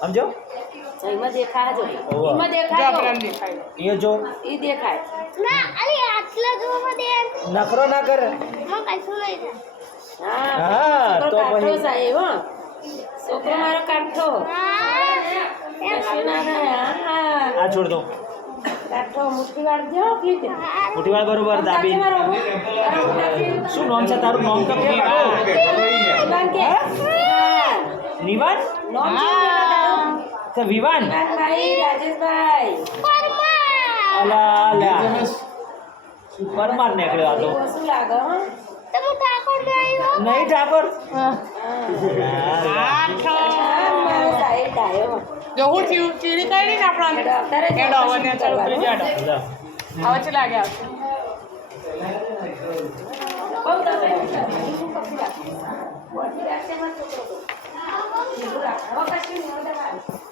સમજો એમાં દેખાય જો ઓવા. એમાં દેખાય એ જો એ દેખાય ના અલી આટલા જોવા દે નખરો ના કર મને કશું નહીં હા હા, છોકરો તો કાઠો પછી- સાહેબ હો છોકરો મારો કાઠો થાય કશું ના થાય હા આ છોડ દો કાઠો મુઠ્ઠી વાળજો કીધે મોટી વાત બરોબર દાબી શું નામ છે તારું નામ તો કે કાઢો. નિવાન તો વિવાન ભાઈ રાજેશભાઈ અલા અલા પરમાર નીકળ્યો આ તો શું લાગે હો તમે ઠાકોર આવ્યો નહીં ઠાકોર મારો સાહેબ ડાયો જો હું ચીરી કાઢી ને આપણા અત્યારે જ એડો આવને ચાલો ઉતરી જાડો લે. હવે ચલા ગયા બહુ તમે શું કશું રાખે બોડી રાખશે માં છોકરો તો હવે કશું નહીં